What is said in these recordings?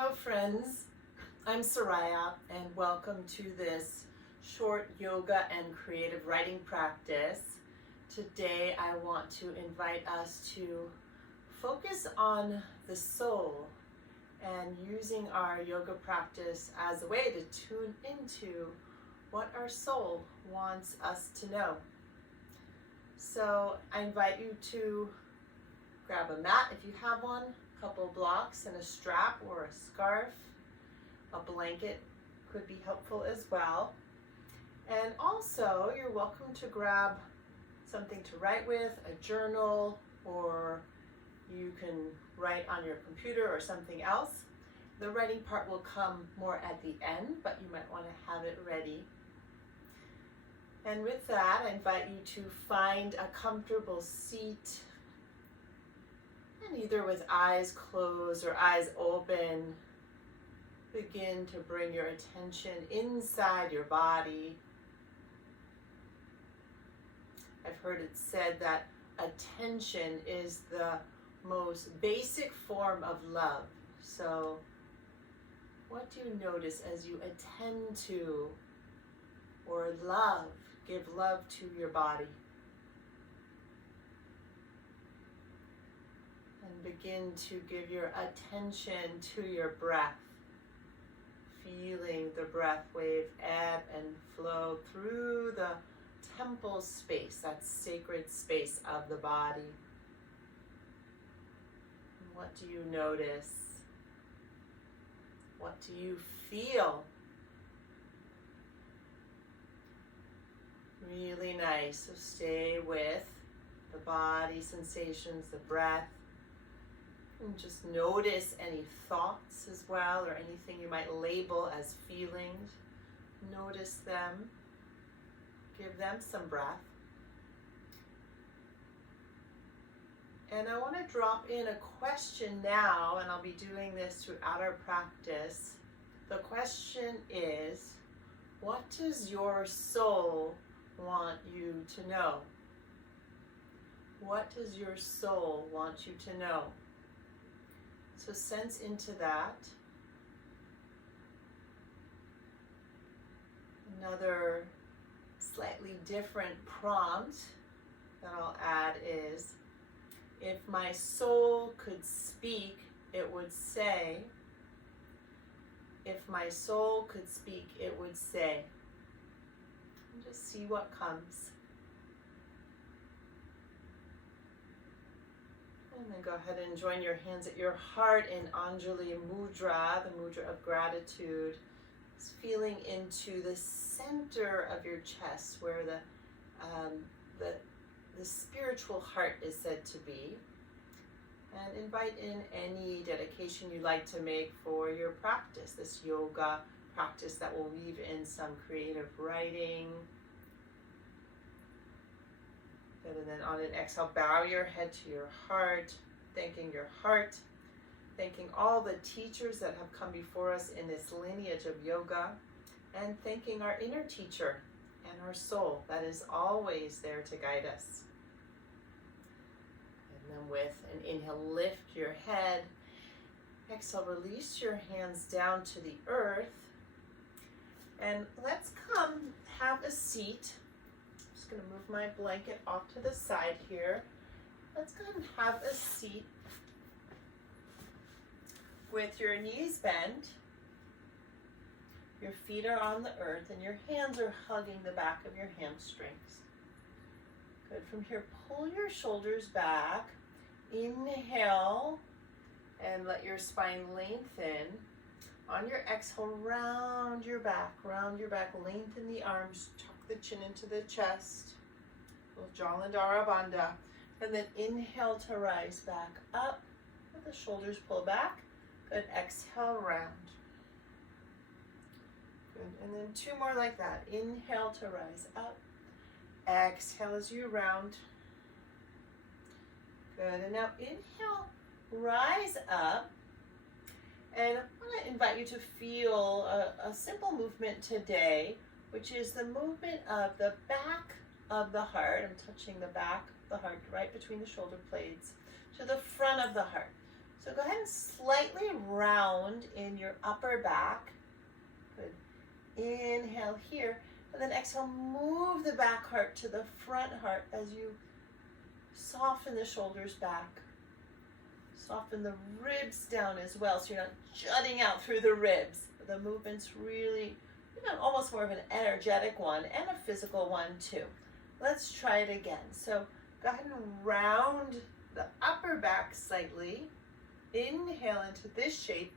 Hello friends, I'm Soraya and welcome to this short yoga and creative writing practice. Today I want to invite us to focus on the soul and using our yoga practice as a way to tune into what our soul wants us to know. So I invite you to grab a mat if you have one, a couple blocks and a strap or a scarf. A blanket could be helpful as well. And also you're welcome to grab something to write with, a journal, or you can write on your computer or something else. The writing part will come more at the end, but you might want to have it ready. And with that, I invite you to find a comfortable seat, and either with eyes closed or eyes open, begin to bring your attention inside your body. I've heard it said that attention is the most basic form of love. So what do you notice as you attend to or love, give love to your body? And begin to give your attention to your breath, feeling the breath wave ebb and flow through the temple space, that sacred space of the body. And what do you notice? What do you feel? Really nice. So stay with the body sensations, the breath. And just notice any thoughts as well, or anything you might label as feelings. Notice them. Give them some breath. And I want to drop in a question now, and I'll be doing this throughout our practice. The question is, what does your soul want you to know? What does your soul want you to know? So sense into that. Another slightly different prompt that I'll add is, if my soul could speak, it would say. If my soul could speak, it would say. And just see what comes. And then go ahead and join your hands at your heart in Anjali Mudra, the mudra of gratitude. Just feeling into the center of your chest where the spiritual heart is said to be. And invite in any dedication you'd like to make for your practice, this yoga practice that will weave in some creative writing. And then on an exhale, bow your head to your heart, thanking your heart, thanking all the teachers that have come before us in this lineage of yoga, and thanking our inner teacher and our soul that is always there to guide us. And then with an inhale, lift your head. Exhale, release your hands down to the earth. And let's come have a seat. Going to move my blanket off to the side here. Let's go ahead and have a seat with your knees bent. Your feet are on the earth and your hands are hugging the back of your hamstrings. Good. From here, pull your shoulders back. Inhale and let your spine lengthen. On your exhale, round your back, lengthen the arms, tuck the chin into the chest, Jalandhara Bandha, and then inhale to rise back up, let the shoulders pull back, good, exhale, round. Good, and then two more like that, inhale to rise up, exhale as you round. Good, and now inhale, rise up. And I want to invite you to feel a simple movement today, which is the movement of the back of the heart. I'm touching the back of the heart right between the shoulder blades to the front of the heart. So go ahead and slightly round in your upper back. Good. Inhale here, and then exhale, move the back heart to the front heart as you soften the shoulders back. Soften the ribs down as well, so you're not jutting out through the ribs. The movement's really, almost more of an energetic one and a physical one too. Let's try it again. So go ahead and round the upper back slightly. Inhale into this shape,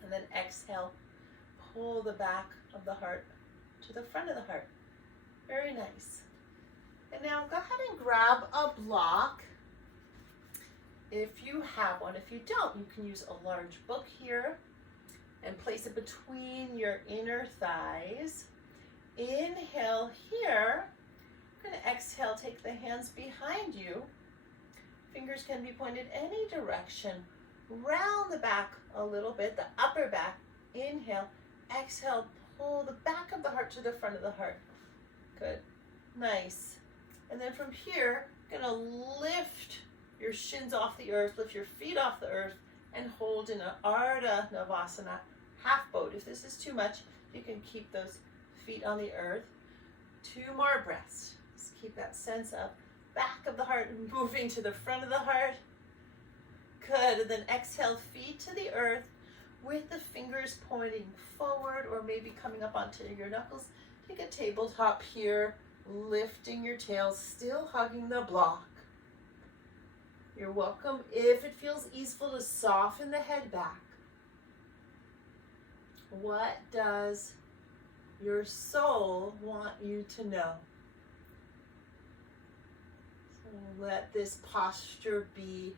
and then exhale, pull the back of the heart to the front of the heart. Very nice. And now go ahead and grab a block if you have one. If you don't, you can use a large book here and place it between your inner thighs. Inhale here. You're going to exhale, take the hands behind you. Fingers can be pointed any direction. Round the back a little bit, the upper back. Inhale, exhale, pull the back of the heart to the front of the heart. Good, nice. And then from here, you're gonna lift your shins off the earth, lift your feet off the earth, and hold in an Ardha Navasana, half boat. If this is too much, you can keep those feet on the earth. 2 more breaths. Just keep that sense of back of the heart moving to the front of the heart. Good, and then exhale, feet to the earth with the fingers pointing forward or maybe coming up onto your knuckles. Take a tabletop here, lifting your tail, still hugging the block. You're welcome, if it feels easeful, to soften the head back. What does your soul want you to know? So let this posture be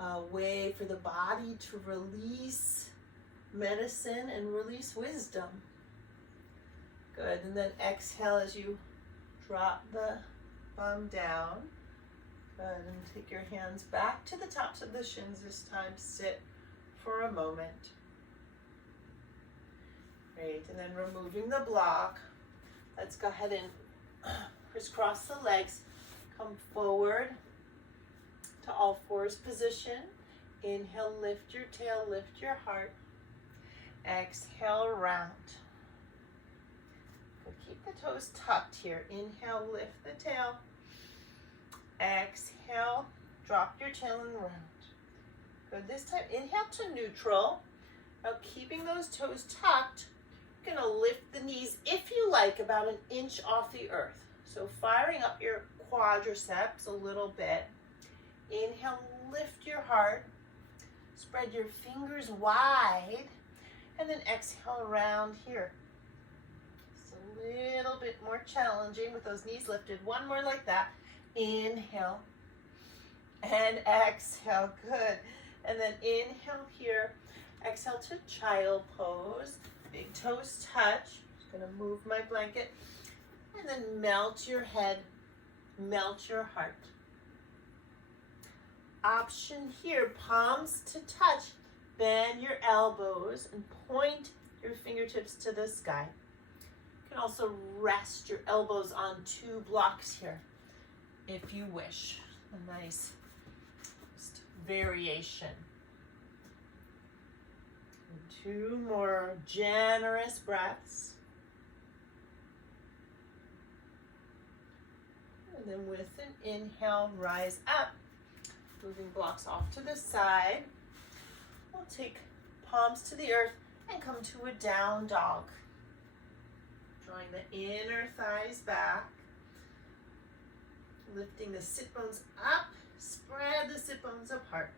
a way for the body to release medicine and release wisdom. Good, and then exhale as you drop the bum down. Good, and take your hands back to the tops of the shins this time. Sit for a moment. Great, and then removing the block. Let's go ahead and crisscross the legs. Come forward to all fours position. Inhale, lift your tail, lift your heart. Exhale, round. Good. Keep the toes tucked here. Inhale, lift the tail. Exhale, drop your tail and round. Good. This time, inhale to neutral. Now, keeping those toes tucked, you're going to lift the knees, if you like, about 1 inch off the earth. So firing up your quadriceps a little bit. Inhale, lift your heart. Spread your fingers wide. And then exhale around here. It's a little bit more challenging with those knees lifted. One more like that. Inhale. And exhale. Good. And then inhale here. Exhale to child pose. Big toes touch. Just going to move my blanket. And then melt your head. Melt your heart. Option here, palms to touch. Bend your elbows and point your fingertips to the sky. You can also rest your elbows on 2 blocks here if you wish. A nice variation. And 2 more generous breaths. And then with an inhale, rise up. Moving blocks off to the side. We'll take palms to the earth and come to a down dog. Drawing the inner thighs back. Lifting the sit bones up. Spread the sit bones apart.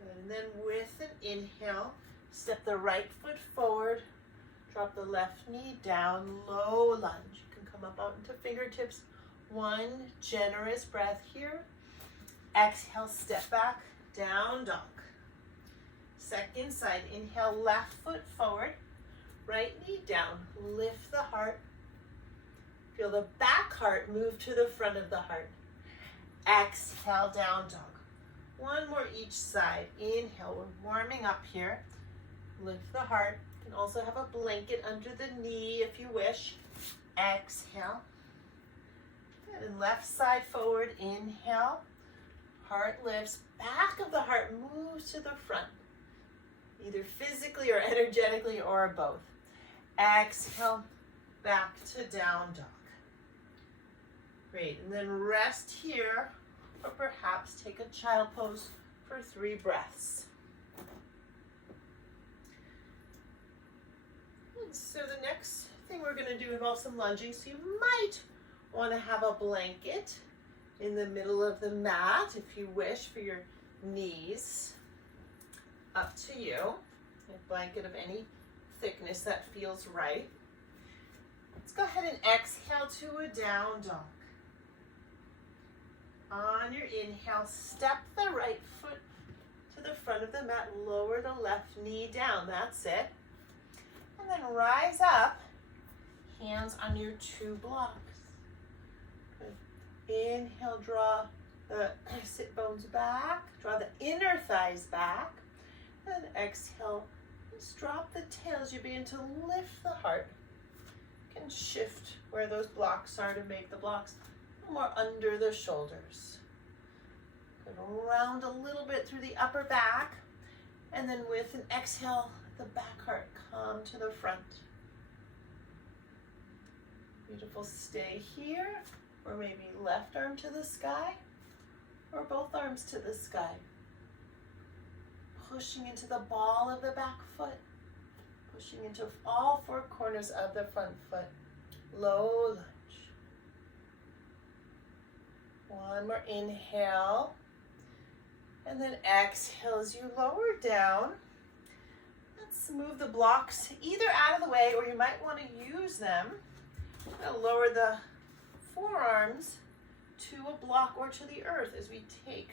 And then with an inhale, step the right foot forward. Drop the left knee down. Low lunge. You can come up out into fingertips. 1 generous breath here. Exhale, step back, down dog. Second side, inhale, left foot forward, right knee down, lift the heart. Feel the back heart move to the front of the heart. Exhale, down dog. 1 more each side. Inhale, we're warming up here. Lift the heart. You can also have a blanket under the knee if you wish. Exhale. Good, and left side forward, inhale. Heart lifts, back of the heart moves to the front, either physically or energetically or both. Exhale, back to down dog. Great, and then rest here, or perhaps take a child pose for 3 breaths. And so the next thing we're going to do involves some lunging, so you might want to have a blanket in the middle of the mat if you wish for your knees. Up to you. A blanket of any thickness that feels right. Let's go ahead and exhale to a down dog. On your inhale, step the right foot to the front of the mat, lower the left knee down, that's it. And then rise up, hands on your 2 blocks. Good. Inhale, draw the sit bones back, draw the inner thighs back. And exhale, just drop the tail as you begin to lift the heart. You can shift where those blocks are to make the blocks more under the shoulders. Good. Round a little bit through the upper back, and then with an exhale, the back heart come to the front. Beautiful. Stay here, or maybe left arm to the sky, or both arms to the sky. Pushing into the ball of the back foot, pushing into all 4 corners of the front foot. Low lunge. One more inhale, and then exhale as you lower down. Let's move the blocks either out of the way, or you might want to use them. I'm going to lower the forearms to a block or to the earth as we take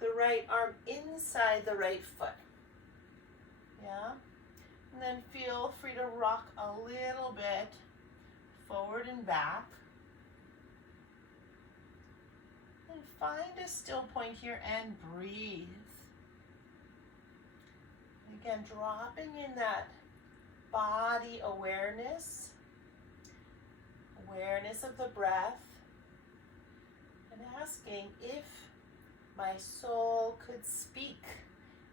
the right arm inside the right foot. Yeah? And then feel free to rock a little bit forward and back. And find a still point here and breathe. Again, dropping in that body awareness, awareness of the breath, and asking, if my soul could speak,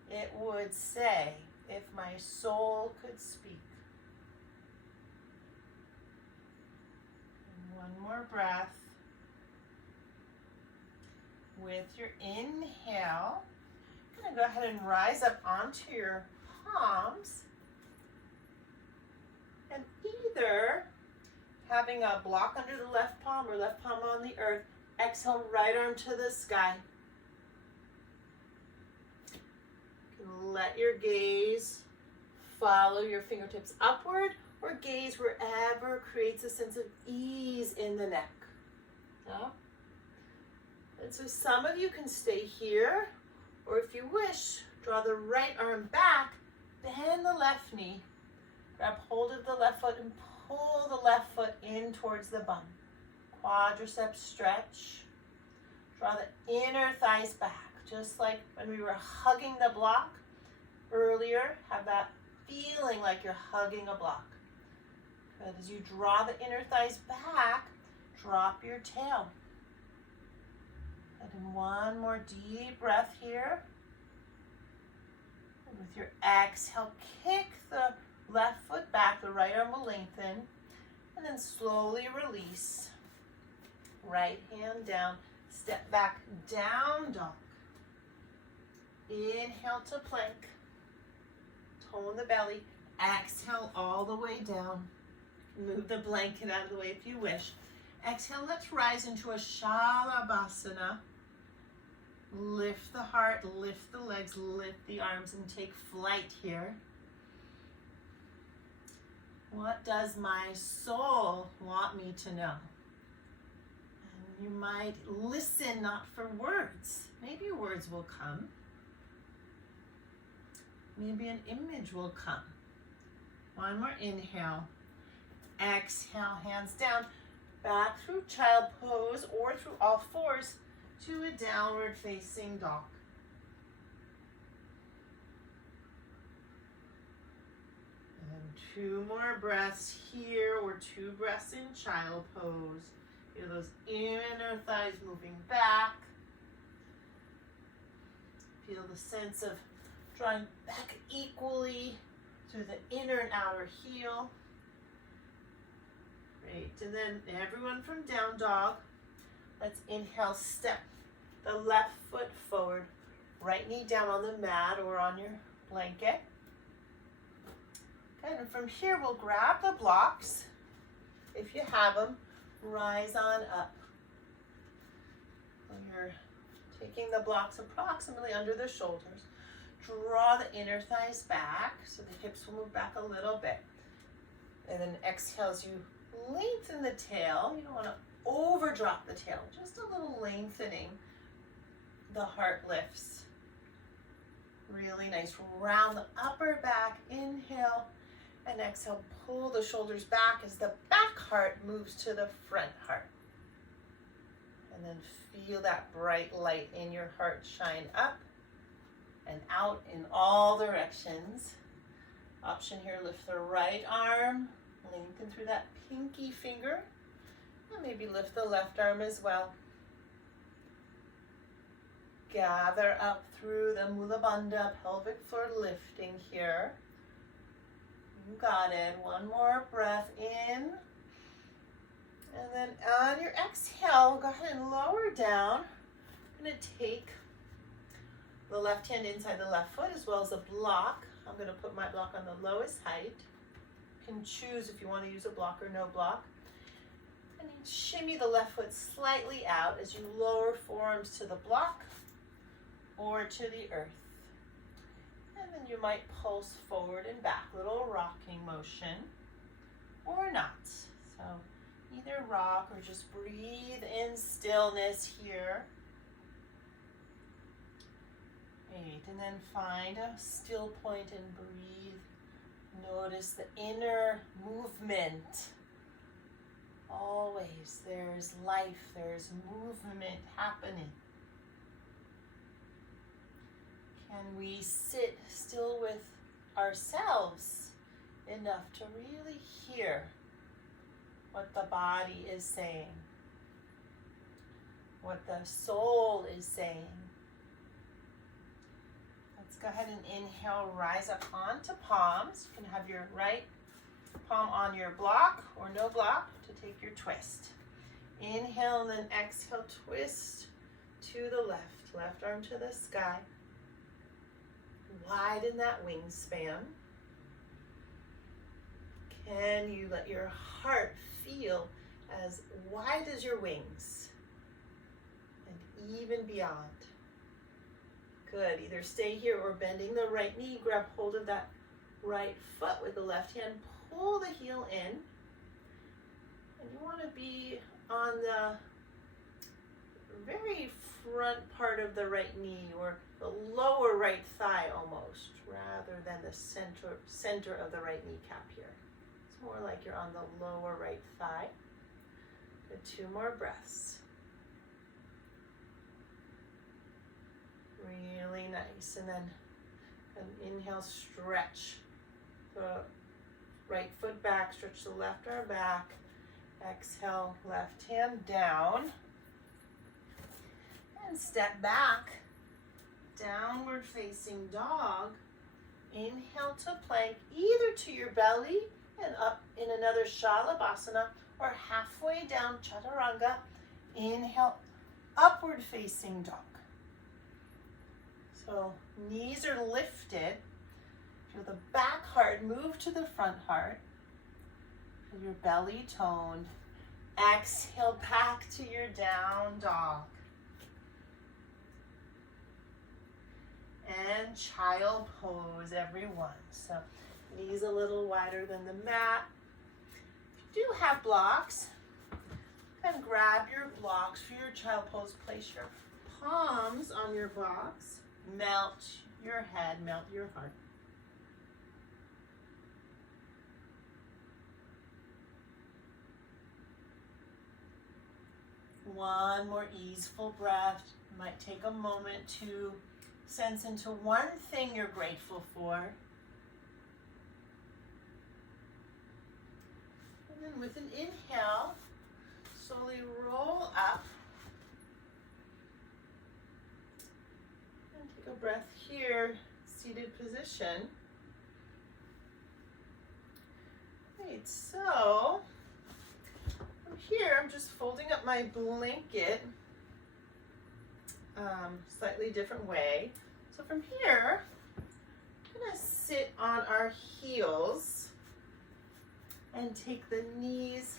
it would say, if my soul could speak. And one more breath. With your inhale, I'm going to go ahead and rise up onto your palms, and either having a block under the left palm or left palm on the earth, exhale, right arm to the sky. You can let your gaze follow your fingertips upward, or gaze wherever creates a sense of ease in the neck. Yeah? And so some of you can stay here, or if you wish, draw the right arm back, bend the left knee, grab hold of the left foot and pull the left foot in towards the bum. Quadriceps stretch. Draw the inner thighs back, just like when we were hugging the block earlier. Have that feeling like you're hugging a block. Good. As you draw the inner thighs back, drop your tail. And one more deep breath here. And with your exhale, kick the left foot back, the right arm will lengthen, and then slowly release. Right hand down, step back, down dog. Inhale to plank, tone the belly, exhale all the way down. Move the blanket out of the way if you wish. Exhale, let's rise into a Shalabhasana. Lift the heart, lift the legs, lift the arms, and take flight here. What does my soul want me to know? And you might listen not for words. Maybe words will come. Maybe an image will come. One more inhale. Exhale, hands down, back through child pose or through all fours to a downward facing dog. And 2 more breaths here, or 2 breaths in child pose. Feel those inner thighs moving back. Feel the sense of drawing back equally through the inner and outer heel. Great, and then everyone from down dog. Let's inhale, step the left foot forward, right knee down on the mat or on your blanket. Okay, and from here we'll grab the blocks. If you have them, rise on up. You're taking the blocks approximately under the shoulders. Draw the inner thighs back so the hips will move back a little bit. And then exhale as you lengthen the tail. You don't want to overdrop the tail, just a little lengthening. The heart lifts. Really nice. Round the upper back. Inhale and exhale. Pull the shoulders back as the back heart moves to the front heart. And then feel that bright light in your heart shine up and out in all directions. Option here, lift the right arm, lengthen through that pinky finger, and maybe lift the left arm as well. Gather up through the Mula Bandha, pelvic floor lifting here. You got it. One more breath in. And then on your exhale, go ahead and lower down. I'm going to take the left hand inside the left foot as well as a block. I'm going to put my block on the lowest height. You can choose if you want to use a block or no block. And you shimmy the left foot slightly out as you lower forearms to the block or to the earth. And then you might pulse forward and back, little rocking motion or not. So either rock or just breathe in stillness here. Great, and then find a still point and breathe. Notice the inner movement. Always there's life, there's movement happening. Can we sit still with ourselves enough to really hear what the body is saying, what the soul is saying? Let's go ahead and inhale, rise up onto palms. You can have your right palm on your block or no block to take your twist. Inhale and then exhale, twist to the left. Left arm to the sky. Widen that wingspan. Can you let your heart feel as wide as your wings and even beyond? Good. Either stay here or bending the right knee, grab hold of that right foot with the left hand, pull the heel in. And you want to be on the very front part of the right knee or the lower right thigh almost, rather than the center of the right kneecap here. It's more like you're on the lower right thigh. Good. 2 more breaths. Really nice. And then inhale, stretch the right foot back, stretch the left arm back. Exhale, left hand down. And step back, downward facing dog. Inhale to plank, either to your belly and up in another Shalabhasana or halfway down Chaturanga. Inhale, upward facing dog. So knees are lifted. Feel the back heart move to the front heart. Feel your belly toned. Exhale back to your down dog. And child pose, everyone. So knees a little wider than the mat. If you do have blocks, then grab your blocks for your child pose. Place your palms on your blocks. Melt your head, melt your heart. One more easeful breath. You might take a moment to sense into one thing you're grateful for. And then with an inhale, slowly roll up. And take a breath here, seated position. Right, so from here, I'm just folding up my blanket, slightly different way. So from here, I'm gonna sit on our heels and take the knees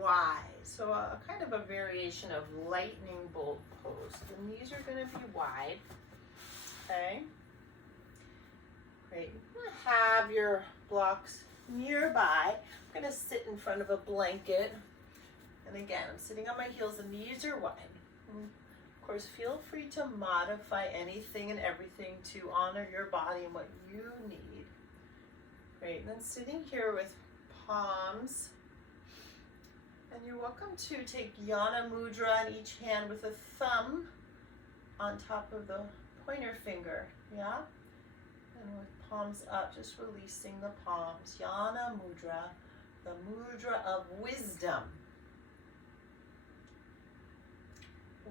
wide. So a kind of a variation of lightning bolt pose. The knees are gonna be wide, okay? Great, you're gonna have your blocks nearby. I'm gonna sit in front of a blanket. And again, I'm sitting on my heels, the knees are wide. And of course, feel free to modify anything and everything to honor your body and what you need. Great, and then sitting here with palms. And you're welcome to take Yana Mudra in each hand with a thumb on top of the pointer finger, yeah? And with palms up, just releasing the palms. Yana Mudra, the mudra of wisdom.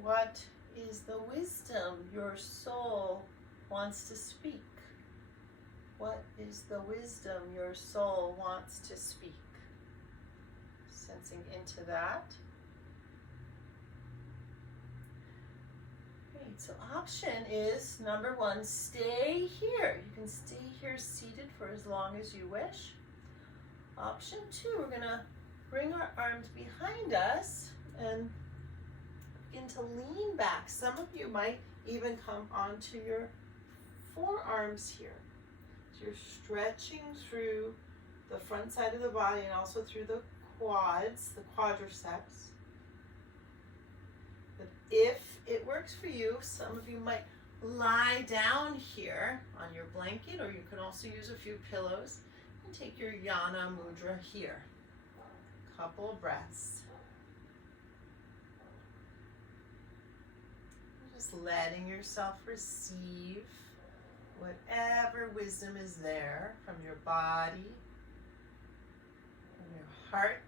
What is the wisdom your soul wants to speak? What is the wisdom your soul wants to speak? Sensing into that. Great, so option is number one, stay here. You can stay here seated for as long as you wish. Option two, we're gonna bring our arms behind us and begin to lean back. Some of you might even come onto your forearms here. So you're stretching through the front side of the body and also through the quads, the quadriceps. But if it works for you, some of you might lie down here on your blanket, or you can also use a few pillows and take your Yana Mudra here. Couple breaths. Just letting yourself receive whatever wisdom is there from your body, from your heart,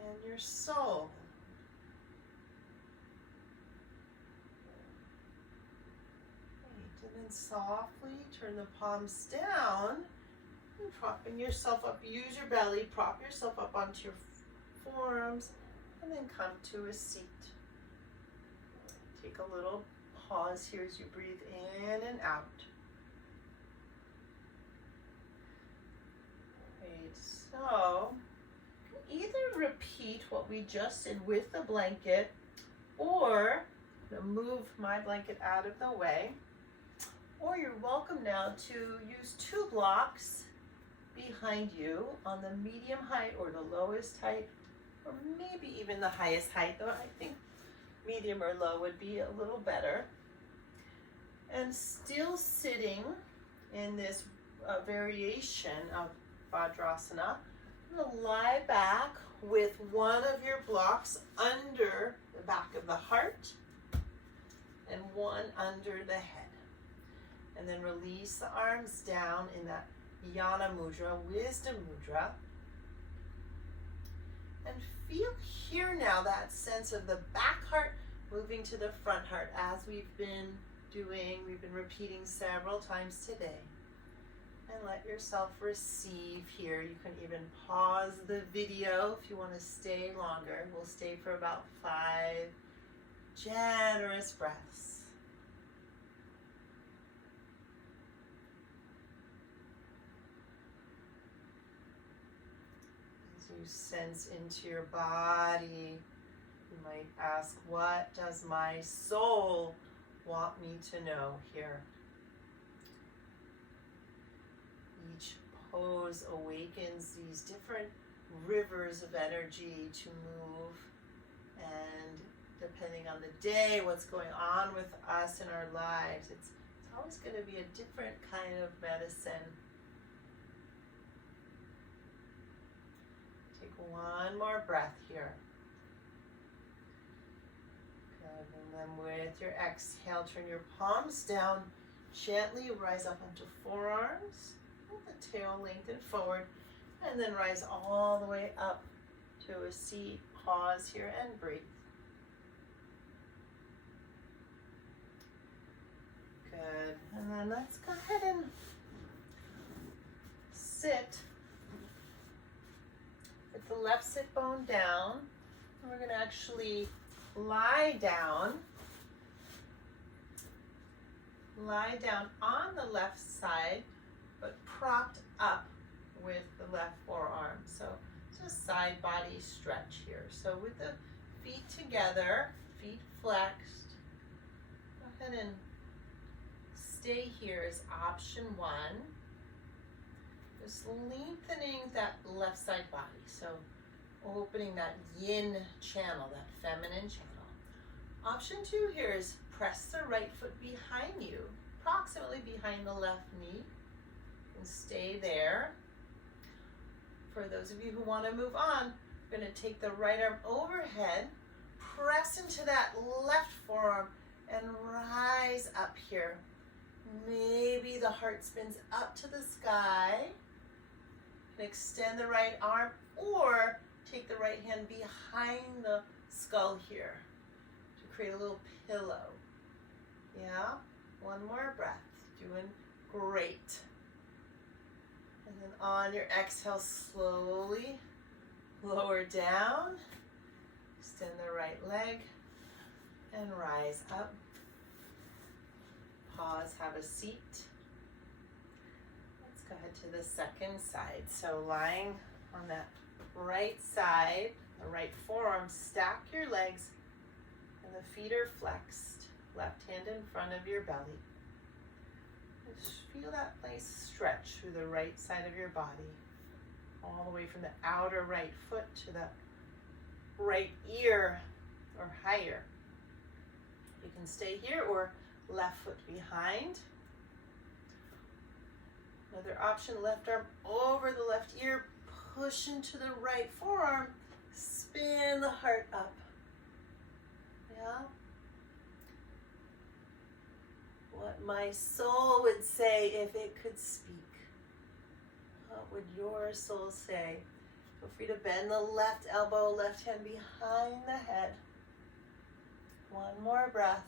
and your soul. Great. And then softly turn the palms down and propping yourself up. Use your belly, prop yourself up onto your forearms, and then come to a seat. Take a little pause here as you breathe in and out. Great, so either repeat what we just did with the blanket, or move my blanket out of the way, or you're welcome now to use two blocks behind you on the medium height or the lowest height, or maybe even the highest height, though I think medium or low would be a little better. And still sitting in this variation of Vajrasana, I'm going to lie back with one of your blocks under the back of the heart and one under the head. And then release the arms down in that Yana Mudra, Wisdom Mudra. And feel here now that sense of the back heart moving to the front heart as we've been doing, we've been repeating several times today. And let yourself receive here. You can even pause the video if you want to stay longer. We'll stay for about 5 generous breaths. As you sense into your body, you might ask, what does my soul want me to know here? Each pose awakens these different rivers of energy to move, and depending on the day, what's going on with us in our lives, it's always going to be a different kind of medicine. Take one more breath here. Good. And then with your exhale, turn your palms down, gently rise up onto forearms. The tail lengthen forward, and then rise all the way up to a seat. Pause here and breathe. Good. And then let's go ahead and sit with the left sit bone down. And we're going to actually lie down on the left side, but propped up with the left forearm. So just side body stretch here. So with the feet together, feet flexed, go ahead and stay here is option 1. Just lengthening that left side body. So opening that yin channel, that feminine channel. Option 2 here is press the right foot behind you, approximately behind the left knee, and stay there. For those of you who want to move on, we're going to take the right arm overhead, press into that left forearm, and rise up here. Maybe the heart spins up to the sky. And extend the right arm, or take the right hand behind the skull here to create a little pillow. Yeah, one more breath. Doing great. And then on your exhale, slowly lower down. Extend the right leg and rise up. Pause, have a seat. Let's go ahead to the second side. So lying on that right side, the right forearm, stack your legs and the feet are flexed. Left hand in front of your belly. Just feel that nice stretch through the right side of your body, all the way from the outer right foot to the right ear or higher. You can stay here or left foot behind. Another option, left arm over the left ear, push into the right forearm, spin the heart up. Yeah. What my soul would say if it could speak. What would your soul say? Feel free to bend the left elbow, left hand behind the head. One more breath.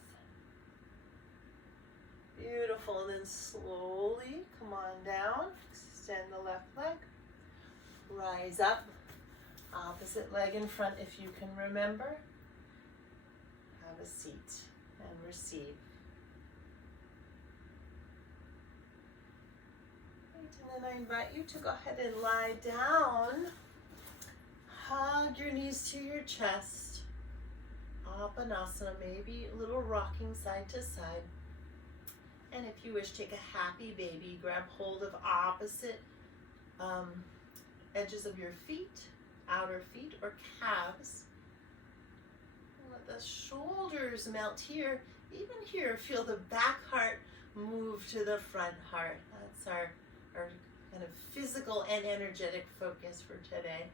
Beautiful. Then slowly come on down. Extend the left leg. Rise up. Opposite leg in front if you can remember. Have a seat and receive. And then I invite you to go ahead and lie down. Hug your knees to your chest. Apanasana, maybe a little rocking side to side. And if you wish, take a happy baby. Grab hold of opposite edges of your feet, outer feet or calves. And let the shoulders melt here. Even here, feel the back heart move to the front heart. That's our kind of physical and energetic focus for today.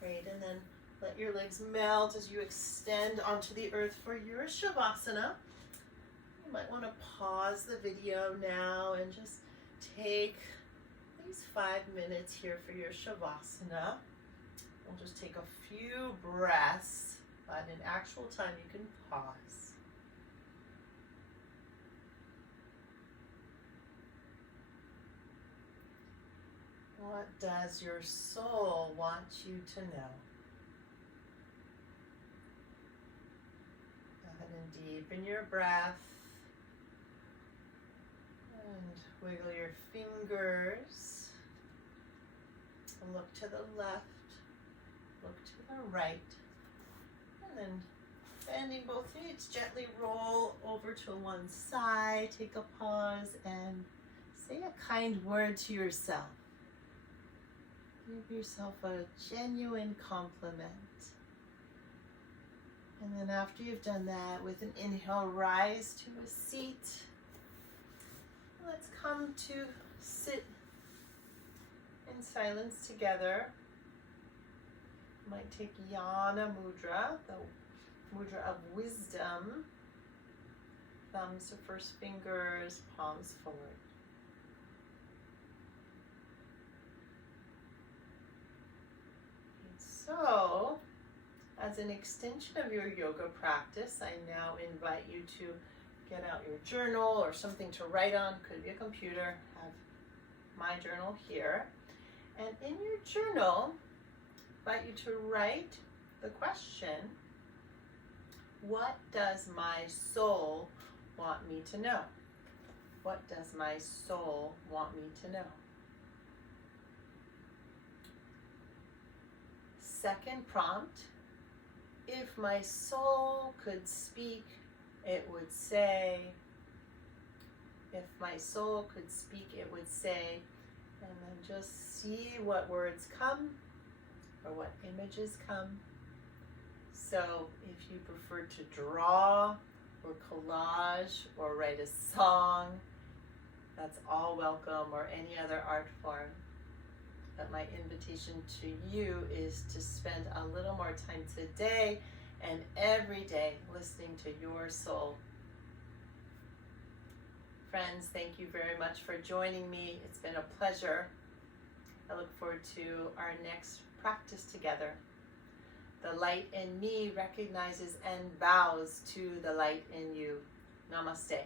Great, and then let your legs melt as you extend onto the earth for your Shavasana. You might want to pause the video now and just take at least 5 minutes here for your Shavasana. We'll just take a few breaths, but in actual time you can pause. What does your soul want you to know? Go ahead and deepen your breath and wiggle your fingers. Look to the left, look to the right, and then bending both knees, gently roll over to one side, take a pause and say a kind word to yourself. Give yourself a genuine compliment. And then after you've done that, with an inhale, rise to a seat. Let's come to sit in silence together. You might take Yana Mudra, the mudra of wisdom. Thumbs to first fingers, palms forward. So, as an extension of your yoga practice, I now invite you to get out your journal or something to write on. Could be a computer. Have my journal here. And in your journal, I invite you to write the question, what does my soul want me to know? What does my soul want me to know? Second prompt, if my soul could speak, it would say, if my soul could speak, it would say, and then just see what words come or what images come. So if you prefer to draw or collage or write a song, that's all welcome, or any other art form. But my invitation to you is to spend a little more time today and every day listening to your soul. Friends, thank you very much for joining me. It's been a pleasure. I look forward to our next practice together. The light in me recognizes and bows to the light in you. Namaste.